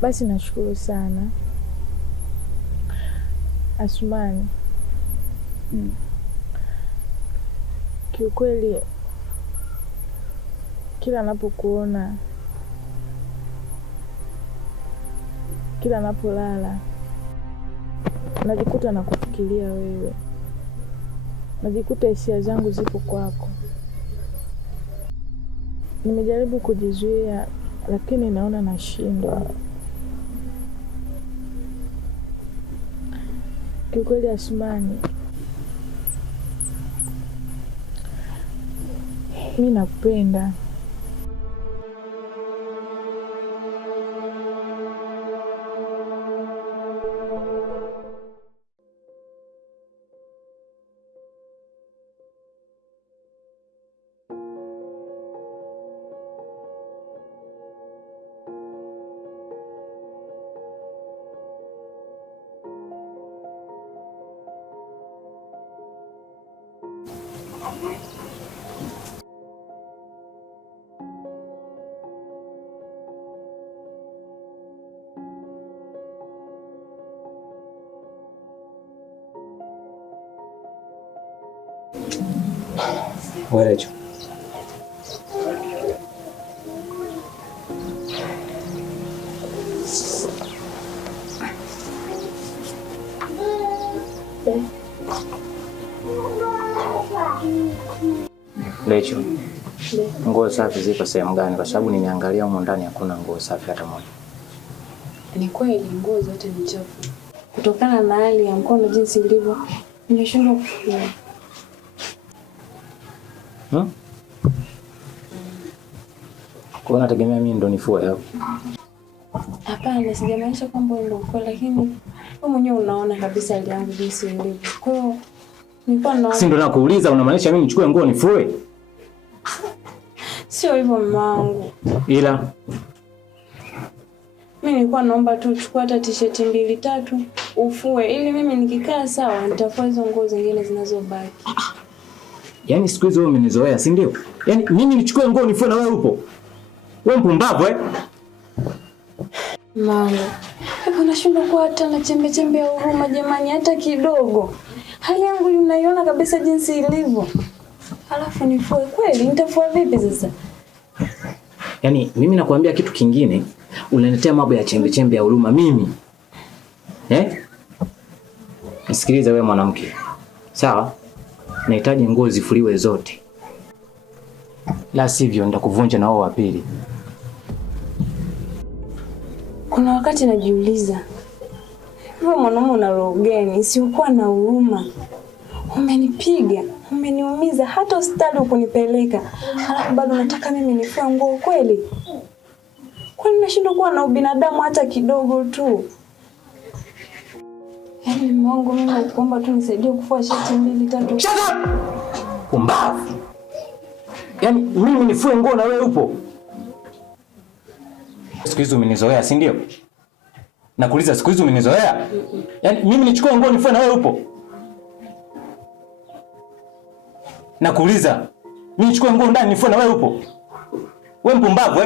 Basi nashukuru sana Asumani. Kiukweli kila napokuona, kila napolala, najikuta nakufikiria wewe. Najikuta hisia zangu zipo kwako. Nimejaribu kujizuia lakini naona nashindwa. Kiukweli Asumani, mimi nakupenda. Werecho. Lecho. Nguo safi ziko sehemu gani? Kwa sababu nimeangalia huko ndani hakuna nguo safi hata moja. Ni kweli nguo zote ni chafu. Kutokana na hali ya mkono jinsi ilivyo, nimeshindwa kufua. Kwa unategemea mimi ndo nifue hapo? Hapana, sijamaanisha kwamba ndo ufue, lakini wewe mwenyewe unaona kabisa hali yangu jinsi ilivyo. Kwa hiyo nilikuwa naona. Si ndo nakuuliza unamaanisha mimi nichukue nguo nifue? Sio hivyo mamangu. Ila mimi nilikuwa naomba tu uchukue hata t-shirt 2-3 ufue ili mimi nikikaa sawa nitafua hizo nguo zingine zinazobaki. Yaani siku hizo wewe umenizoea, si ndio? Yaani mimi nichukue nguo nifue na wewe upo. Wewe mpumbavu Mama, hebu nashindwa kwa hata na chembe ya huruma jamani hata kidogo. Hali yangu unaiona kabisa jinsi ilivyo. Alafu nifue kweli, nitafua vipi sasa? Yaani mimi nakwambia kitu kingine, unaniletea mambo ya chembe ya huruma mimi. Nisikilize wewe mwanamke. Sawa? Nahitaji nguo zifuliwe zote. La sivyo nitakuvunja na wao wa pili. Kuna wakati najiuliza, wewe mwanaume una roho gani isiyokuwa na huruma? Umenipiga, umeniumiza hata hospitali ukunipeleka. Halafu bado unataka mimi nifue nguo kweli? Kwani nashindwa kuwa na ubinadamu hata kidogo tu? Yaani Mungu mimi nakuomba tu nisaidie kufua shati 2-3. Shut up! Pumbavu. Yaani mimi nifue nguo na wewe upo? Siku hizo umenizoea, si ndio? Nakuuliza siku hizo umenizoea? Yaani mimi nichukue nguo nifue na wewe upo? Nakuuliza mimi nichukue nguo ndani nifue na wewe upo? Wewe mpumbavu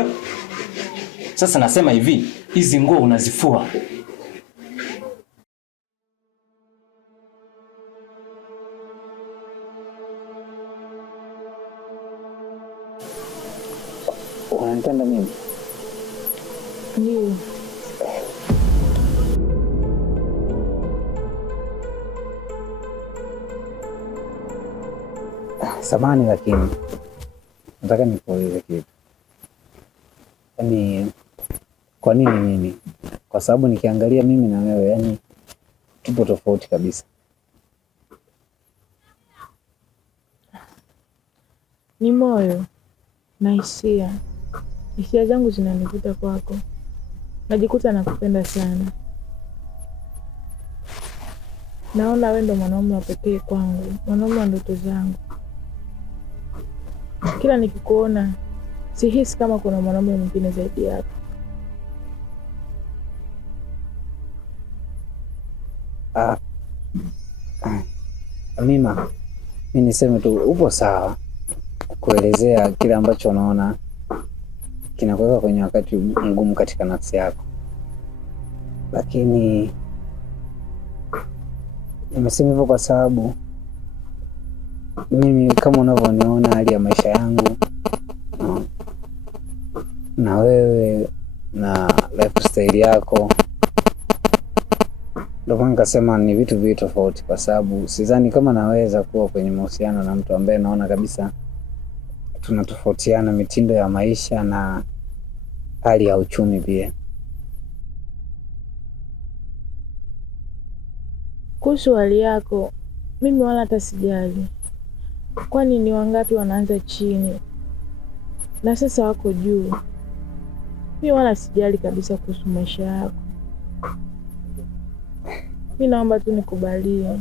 Sasa nasema hivi, hizi nguo unazifua. Unanipenda mimi? Ndio. Samahani lakini nataka nikuulize kitu. Yaani kwa nini mimi? Kwa sababu nikiangalia mimi na wewe yani tupo tofauti kabisa. Ni moyo na hisia. Hisia zangu zinanivuta kwako. Najikuta nakupenda sana. Naona wewe ndo mwanaume wa pekee kwangu, mwanaume wa ndoto zangu. Kila nikikuona sihisi kama kuna mwanaume mwingine zaidi yako. Mima, mimi niseme tu upo sawa kuelezea kile ambacho unaona kinakuweka kwenye wakati mgumu katika nafsi yako. lakini nimesema hivyo kwa sababu mimi kama unavyoniona hali ya maisha yangu na wewe na lifestyle yako, ndio maana nikasema ni vitu viwili tofauti, kwa sababu sidhani kama naweza kuwa kwenye mahusiano na mtu ambaye naona kabisa tunatofautiana mitindo ya maisha na hali ya uchumi pia. Kuhusu hali yako, mimi wala hata sijali. Kwani ni wangapi wanaanza chini na sasa wako juu? Mimi wala sijali kabisa kuhusu maisha yako. Mimi naomba tu nikubalie.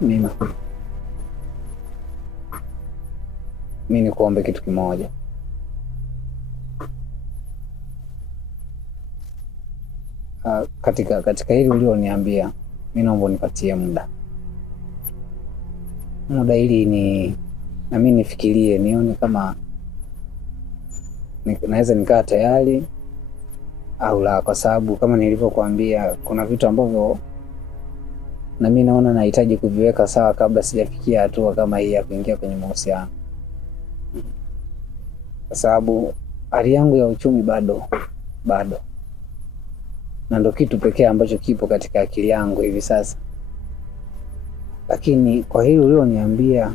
Mimi nikuombe kitu kimoja. Katika hili ulioniambia, mimi naomba nipatie muda ili na mimi nifikirie, nione kama naweza nikaa tayari au la, kwa sababu kama nilivyokuambia kuna vitu ambavyo na mimi naona nahitaji kuviweka sawa kabla sijafikia hatua kama hii ya kuingia kwenye mahusiano, kwa sababu hali yangu ya uchumi bado na ndio kitu pekee ambacho kipo katika akili yangu hivi sasa. Lakini kwa hili ulioniambia,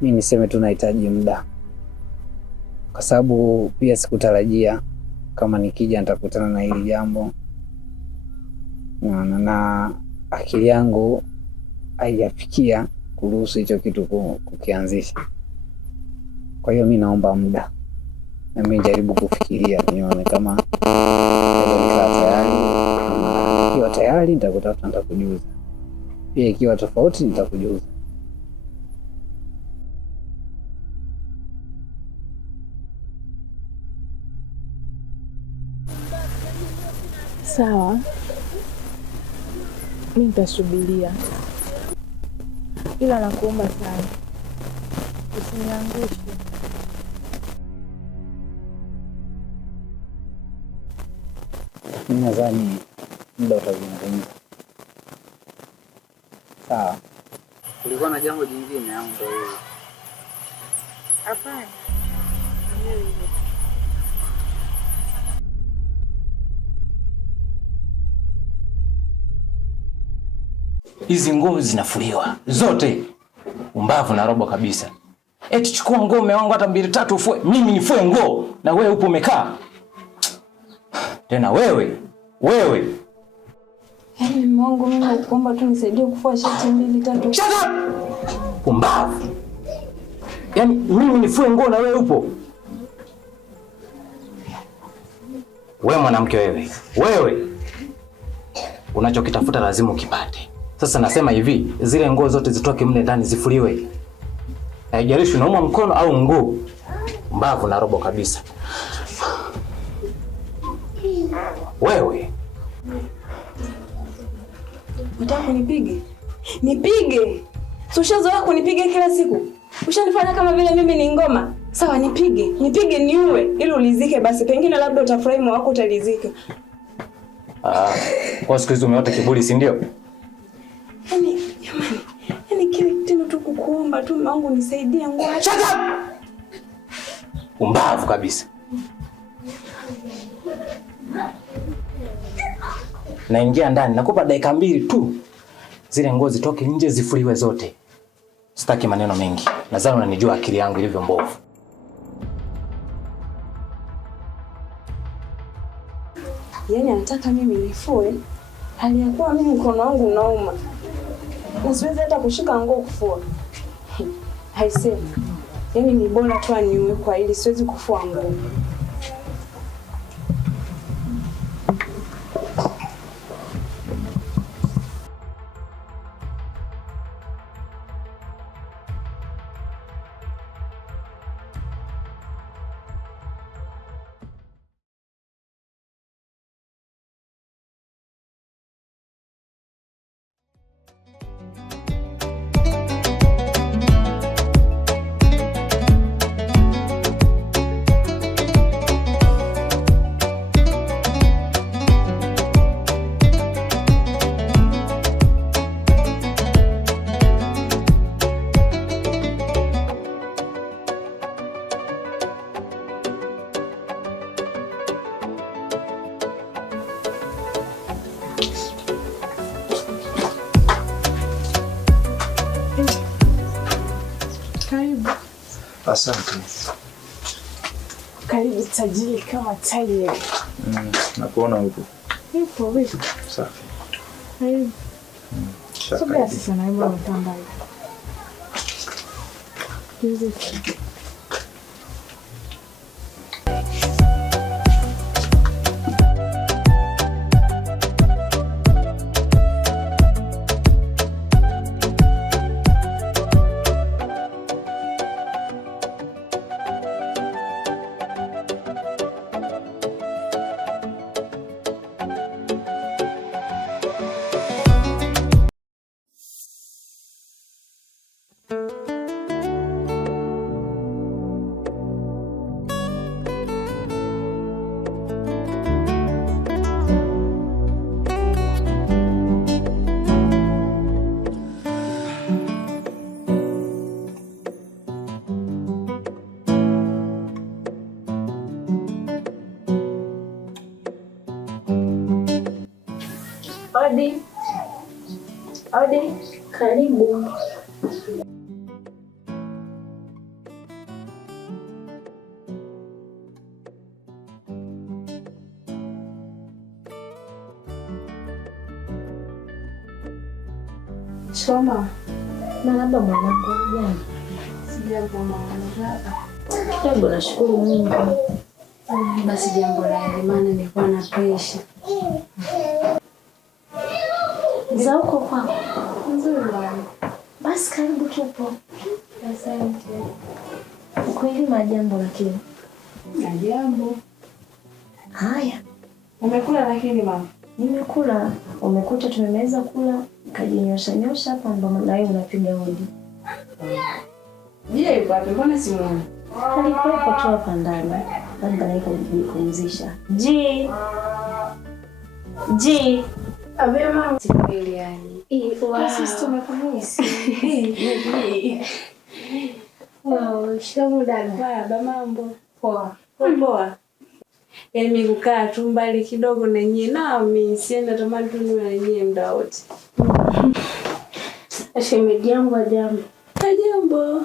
mimi niseme tu nahitaji muda, kwa sababu pia sikutarajia kama nikija nitakutana na hili jambo na akili yangu haijafikia kuruhusu hicho kitu kukianzisha. Kwa hiyo mimi naomba muda na mimi jaribu kufikiria nione kama nikaa tayari. Ikiwa tayari nitakutafuta, nitakujuza. Pia ikiwa tofauti nitakujuza. Sawa, mimi nitasubiria, ila nakuomba sana usiniangushe. Mimi nadhani muda utazungumza. Sawa. Kulikuwa na jambo jingine au ndio hilo? Hapana. Hizi nguo zinafuliwa zote, umbavu na robo kabisa. Eti chukua nguo mume wangu hata 2 3 ufue, mimi nifue nguo na wewe upo umekaa. Tena wewe. Yaani mume wangu, mimi nakuomba tu nisaidie kufua shati 2 3. Shut up! Umbavu. Yaani mimi nifue nguo na wewe upo. Wewe mwanamke wewe. Unachokitafuta lazima ukipate. Sasa nasema hivi, zile nguo zote zitoke mle ndani zifuliwe. Haijalishi unauma mkono au mguu. Mbavu na robo kabisa. Wewe. Unataka kunipige? Nipige. Ushazoea kunipiga kila siku. Ushanifanya kama vile mimi ni ngoma. Sawa, nipige niue ili ulizike basi. Pengine labda utafurahi, moyo wako utalizika. Kwa siku hizo umeota kiburi, si ndio? Yaani kile kitendo tu kukuomba tu mume wangu nisaidie nguo. Shut up! Umbavu kabisa. Naingia ndani, nakupa dakika 2 tu. Zile nguo zitoke nje zifuliwe zote. Sitaki maneno mengi. Nadhani unanijua akili yangu ilivyo mbovu. Yaani anataka mimi nifue, hali ya kuwa mimi mkono wangu unauma. Na siwezi hata kushika nguo kufua. Haisemi. Yaani ni bora tu aniue kwa ili siwezi kufua nguo. Asante. Karibu tajiri kama tajiri. Nakuona huko. Ipo vipi? Safi. Karibu. Sasa sasa na mbona mtandao. Kiziki. Odi, karibu. Shoma. Marahaba mwanangu, jana. Sijambo mama. Jambo, nashukuru Mungu. Basi jambo la maana nilikuwa na pressure. Za huko kwako? Nzuri bwana. Basi karibu tupo. Asante. Ukweli majambo lakini. Majambo. Haya. Umekula lakini mama? Nimekula. Umekuta tumemaliza kula, kajinyosha hapa ndo na wewe unapiga hodi. Je, yuko wapi? Mbona simuoni? Alikuwepo tu hapa ndani. Labda naiko kujipumzisha. Ji. Abe mama. Sikili yani. Sisi tumekumiss. Wow, shikamoo dada. Baba, mambo? Poa. Poa. Yaani mimi kukaa tu mbali kidogo na nyie nami sienda tamani tu niwe na nyie muda wote. Shemeji yangu jambo. Jambo.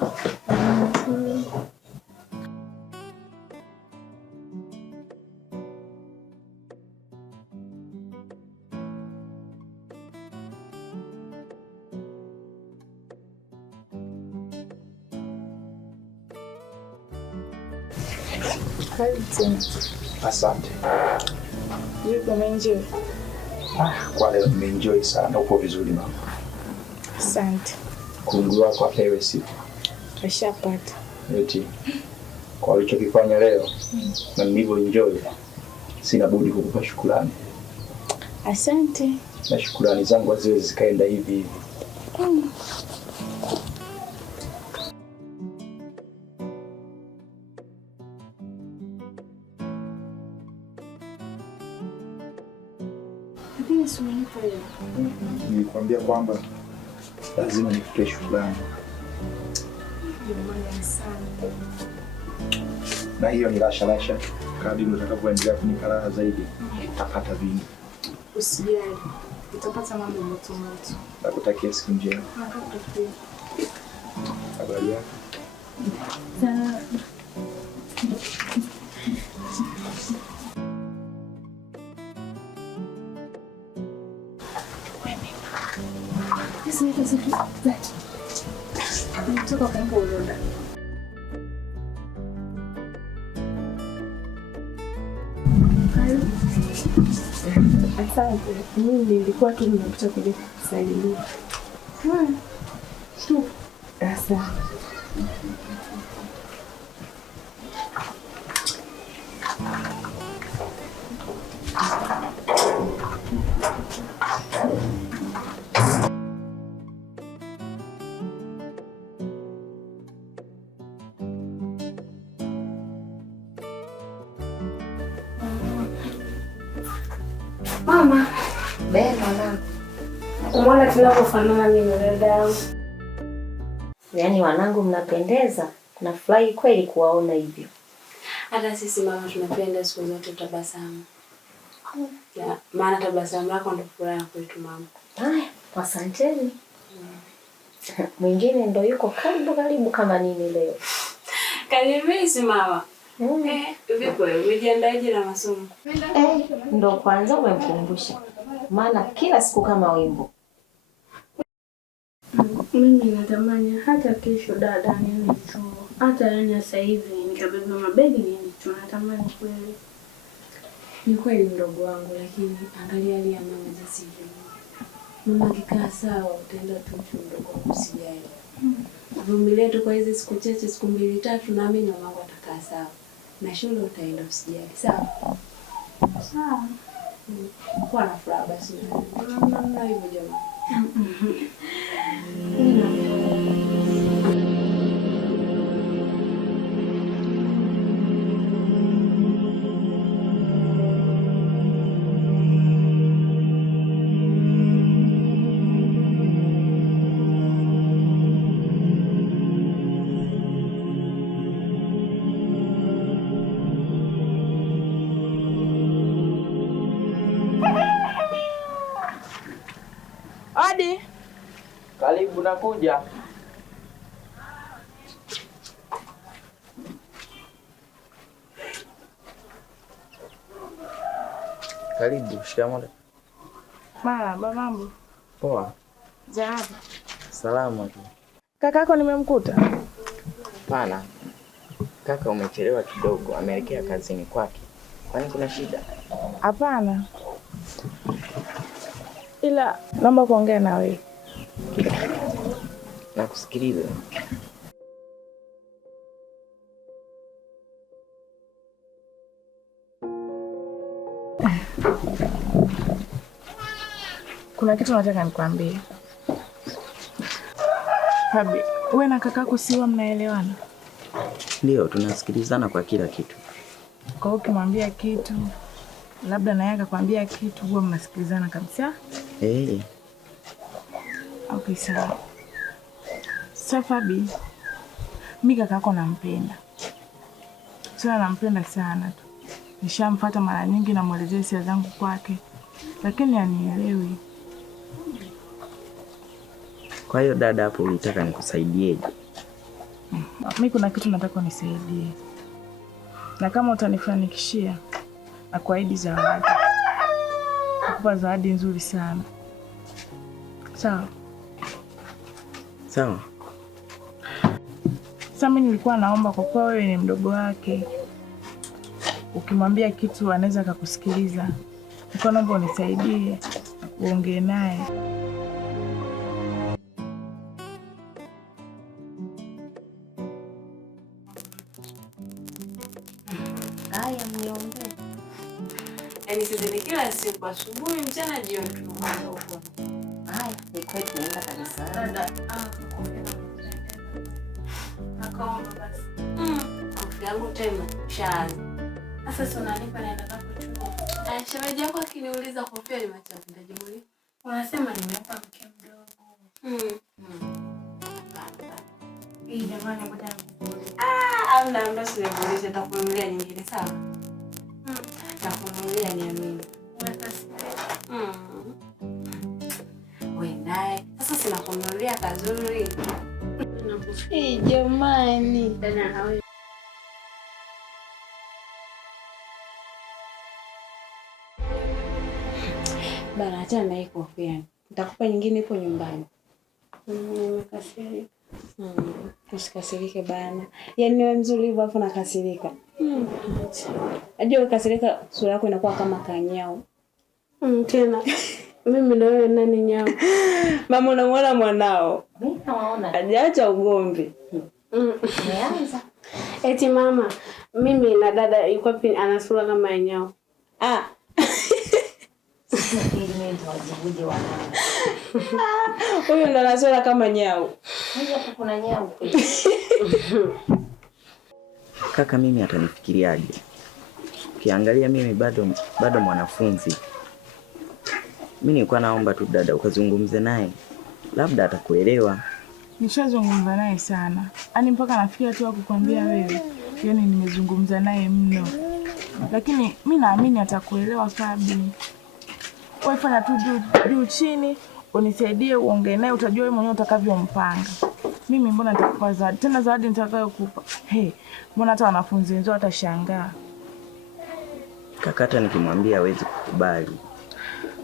Asante. Yuko umeenjoy? Kwa leo nimeenjoy sana. Uko vizuri mama? Asante. Kungu wako apewe siku. Ashapata. Eti kwa ulichokifanya leo na nilivyoenjoy, sina budi kukupa shukrani. Asante. Na shukrani zangu haziwezi zikaenda hivi hivi. Nilikwambia kwamba lazima nikupe shukrani. Na hiyo ni lasha. Kadri utakavyoendelea kunipa raha zaidi, utapata vingi. Usijali. Utapata mambo moto. Nakutakia siku njema. Nakutakia. Habari yako? Sawa. Nitoka kwa mbona. Asante. Mimi nilikuwa tu nimekuja kuja kukusaidia. Tu. Asante. Mama. Mwanangu. Umeona tunavyofanana mimi na dada yangu. Yaani wanangu mnapendeza. Nafurahi kweli kuwaona hivyo. Hata sisi mama tunapenda siku zote tabasamu. Ya, maana tabasamu lako ndio furaha kwetu mama. Haya, asanteni. Mwingine ndio yuko karibu kama nini leo. Kalimisi mama. Vipi umejiandaje na masomo? Ndo kwanza umemkumbusha. Maana kila siku kama wimbo. Mimi natamani hata kesho dada niende chuo. Hata yani sasa hivi nikabeba mabegi niende chuo. Natamani kweli. Ni kweli mdogo wangu, lakini angalia hali ya mama jinsi ilivyo. Mama akikaa sawa utaenda tu chuo mdogo wangu, usijali. Vumilia tu kwa hizi siku chache, siku 2-3, naamini mama wangu atakaa sawa. Na shule utaenda, usijali. Sawa? Sawa. Kwa na furaha basi. Na hivyo jamaa. Adi. Karibu nakuja. Karibu, shikamoo. Marahaba, mambo? Poa. Za hapa? Salama tu. Kakako nimemkuta? Hapana. Kaka umechelewa kidogo, ameelekea kazini kwake. Kwani kuna shida? Hapana. Ila naomba kuongea na wewe. Nakusikiliza. Kuna kitu nataka nikwambie. Habi, wewe na kakako siwa mnaelewana? Ndio, tunasikilizana kwa kila kitu. Kwa hiyo ukimwambia kitu, labda naye akakwambia kitu, huwa mnasikilizana kabisa? Okay, sawa. Sasa Fabi, mimi kakako nampenda. Sasa nampenda sana tu. Nishamfuata mara nyingi na mwelezea hisia zangu kwake, lakini hanielewi. Kwa hiyo dada, hapo ulitaka nikusaidieje? Mimi kuna kitu nataka unisaidie. Na kama utanifanikishia, nakuahidi zawadi. Nakupa zawadi nzuri sana. Sawa? Sawa. Sasa mimi nilikuwa naomba, kwa kuwa wewe ni mdogo wake, ukimwambia kitu anaweza akakusikiliza. Nilikuwa naomba unisaidie uongee naye. Haya, mniombe. Yaani sisi ni kila siku asubuhi, mchana, jioni tunakwenda huko. Haya, ni kweli tunaenda kabisa. Dada, akaomba basi. Hofu yangu tena shaanza. Sasa unanipa naenda zako chuo. Shemeji yako akiniuliza Kofia ni machafu, nitajibu. Unasema nimempa mke mdogo. Hii jamani, ngoja nikuulize. Amna ndo sikuulize, nitakununulia nyingine, sawa? Nitakununulia, niamini. Wewe naye sasa sinakununulia kazuri. Jamani. Dada hawe. Bana, acha na iko Kofia. Nitakupa nyingine ipo nyumbani. Nimekasirika. Usikasirike bana. Yaani wewe mzuri hivyo afu nakasirika. Ajua ukasirika sura yako inakuwa kama kanyao. Tena. Mimi na wewe nani nyao? Mama, unamwona mwanao? Mimi naona. Hajaacha ugomvi. Umeanza. Eti mama, mimi na dada yuko pia ana sura kama nyao. Huyu ndo ana sura kama nyao. Hapo kuna nyao. Kaka mimi atanifikiriaje? Ukiangalia mimi bado mwanafunzi. Mimi nilikuwa naomba tu dada ukazungumze naye. Labda atakuelewa. Nishazungumza naye sana. Yaani mpaka nafikia tu kukwambia wewe. Yaani nimezungumza naye mno. Lakini mimi naamini atakuelewa Fabi. Wewe fanya tu juu chini, unisaidie uongee naye, utajua wewe mwenyewe utakavyompanga. Mimi mbona nitakupa zawadi? Tena zawadi nitakayokupa. Hey, mbona hata wanafunzi wenzao watashangaa. Kaka hata nikimwambia hawezi kukubali.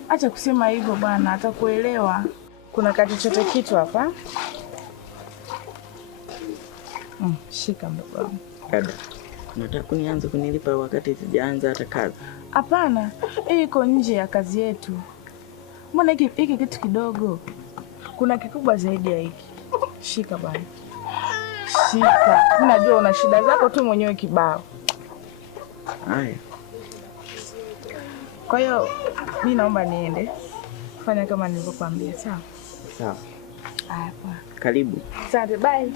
Acha kusema hivyo bwana, atakuelewa. Kuna chochote kitu hapa? Shika mdogo wangu. Dada, unataka kunianza kunilipa wakati sijaanza hata kazi? Hapana, hii iko nje ya kazi yetu. Mbona hiki kitu kidogo? Kuna kikubwa zaidi ya hiki. Shika bwana. Shika. Mimi najua una shida zako tu mwenyewe kibao. Haya. Kwa hiyo mimi naomba niende. Fanya kama nilivyokuambia, sawa? Sawa. Haya poa. Karibu. Asante, bye.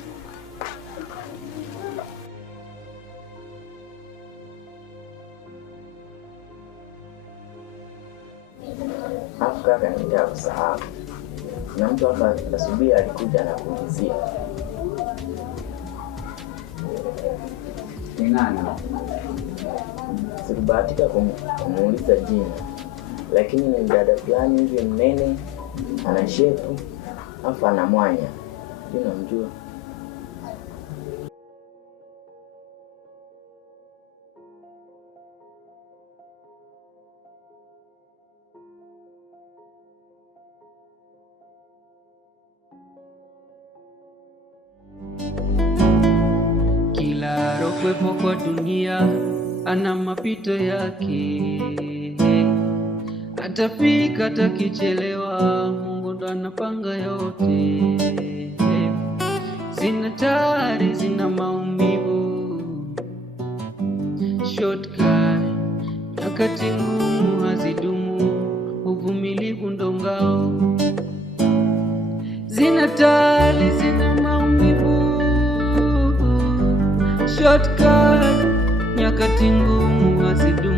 Kaka nitakusahau. Na mtu hapa asubuhi alikuja na kuulizia. Ni nani? Sikubahatika kumuuliza jina. Lakini ni dada fulani hivi mnene, ana shepu, afu ana mwanya. Unamjua? Kila rokwepo kwa dunia ana mapito yake, atafika atakichelewa, Mungu ndo anapanga yote. Zina tari, zina maumivu, shortcut, nyakati ngumu hazidumu, uvumilivu ndo ngao. Zina tari, zina maumivu, shortcut, nyakati ngumu hazidumu.